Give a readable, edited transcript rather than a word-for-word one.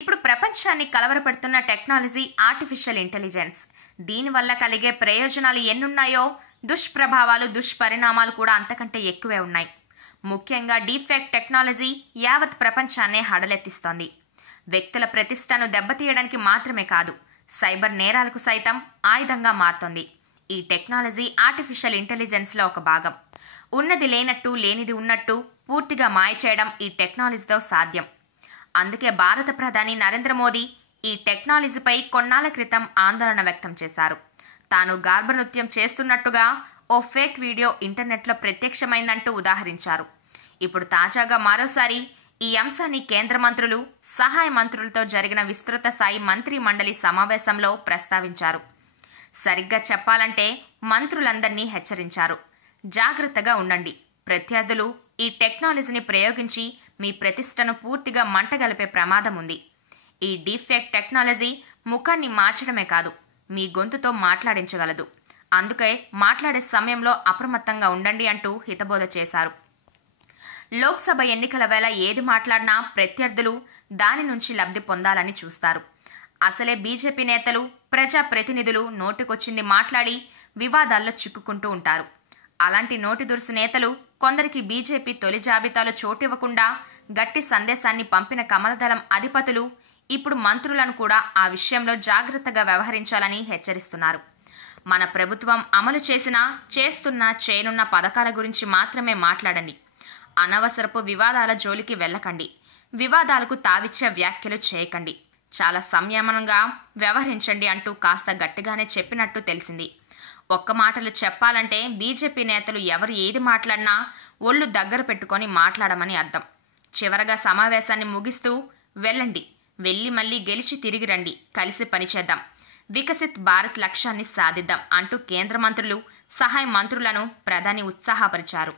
ఇప్పుడు ప్రపంచాన్ని కలవరపెడుతున్న technology artificial intelligence. దీనివల్ల కలిగే ప్రయోజనాలు ఎన్నున్నాయో దుష్ప్రభావాలు, దుష్పరిణామాలు కూడా అంతకంటే ఎక్కువే ఉన్నాయి. ముఖ్యంగా డీఫేక్ టెక్నాలజీ యావత్ ప్రపంచాన్నే హడలెత్తిస్తోంది. వ్యక్తుల ప్రతిష్టను దెబ్బతీయడానికి మాత్రమే కాదు, సైబర్ నేరాలకు సైతం ఆయుధంగా మారుతోంది. ఈ టెక్నాలజీ ఆర్టిఫిషియల్ ఇంటెలిజెన్స్లో ఒక భాగం. ఉన్నది లేనట్టు, లేనిది ఉన్నట్టు పూర్తిగా మాయ చేయడం ఈ టెక్నాలజీతో సాధ్యం. అందుకే భారత ప్రధాని నరేంద్ర మోదీ ఈ టెక్నాలజీపై కొన్నాళ్ల క్రితం ఆందోళన వ్యక్తం చేశారు. తాను గార్భనృత్యం చేస్తున్నట్టుగా ఓ ఫేక్ వీడియో ఇంటర్నెట్లో ప్రత్యక్షమైందంటూ ఉదాహరించారు. ఇప్పుడు తాజాగా మరోసారి ఈ అంశాన్ని కేంద్ర మంత్రులు, సహాయ మంత్రులతో జరిగిన విస్తృత స్థాయి మంత్రి మండలి సమావేశంలో ప్రస్తావించారు. సరిగ్గా చెప్పాలంటే మంత్రులందరినీ హెచ్చరించారు. జాగ్రత్తగా ఉండండి. ప్రత్యర్థులు ఈ టెక్నాలజీని ప్రయోగించి మీ ప్రతిష్టను పూర్తిగా మంటగలిపే ప్రమాదం ఉంది. ఈ డీఫేక్ టెక్నాలజీ ముఖాన్ని మార్చడమే కాదు, మీ గొంతుతో మాట్లాడించగలదు. అందుకే మాట్లాడే సమయంలో అప్రమత్తంగా ఉండండి అంటూ హితబోధ చేశారు. లోక్సభ ఎన్నికల వేళ ఏది మాట్లాడినా ప్రత్యర్థులు దాని నుంచి లబ్ధి పొందాలని చూస్తారు. అసలే బీజేపీ నేతలు, ప్రజా ప్రతినిధులు నోటికొచ్చింది మాట్లాడి వివాదాల్లో చిక్కుకుంటూ ఉంటారు. అలాంటి నోటి దురుసు నేతలు కొందరికి బీజేపీ తొలి జాబితాలో చోటివ్వకుండా గట్టి సందేశాన్ని పంపిన కమలదళం అధిపతులు ఇప్పుడు మంత్రులను కూడా ఆ విషయంలో జాగ్రత్తగా వ్యవహరించాలని హెచ్చరిస్తున్నారు. మన ప్రభుత్వం అమలు చేస్తున్న, చేయనున్న పథకాల గురించి మాత్రమే మాట్లాడండి. అనవసరపు వివాదాల జోలికి వెళ్ళకండి. వివాదాలకు తావిచ్చే వ్యాఖ్యలు చేయకండి. చాలా సంయమనంగా వ్యవహరించండి అంటూ కాస్త గట్టిగానే చెప్పినట్టు తెలిసింది. ఒక్క మాటలు చెప్పాలంటే బీజేపీ నేతలు ఎవరు ఏది మాట్లాడినా ఒళ్ళు దగ్గర పెట్టుకొని మాట్లాడమని అర్థం. చివరగా సమావేశాన్ని ముగిస్తూ వెళ్ళి మళ్ళీ గెలిచి తిరిగి రండి, కలిసి పనిచేద్దాం, వికసిత్ భారత్ లక్ష్యాన్ని సాధిద్దాం అంటూ కేంద్ర మంత్రులు, సహాయ మంత్రులను ప్రధాని ఉత్సాహపరిచారు.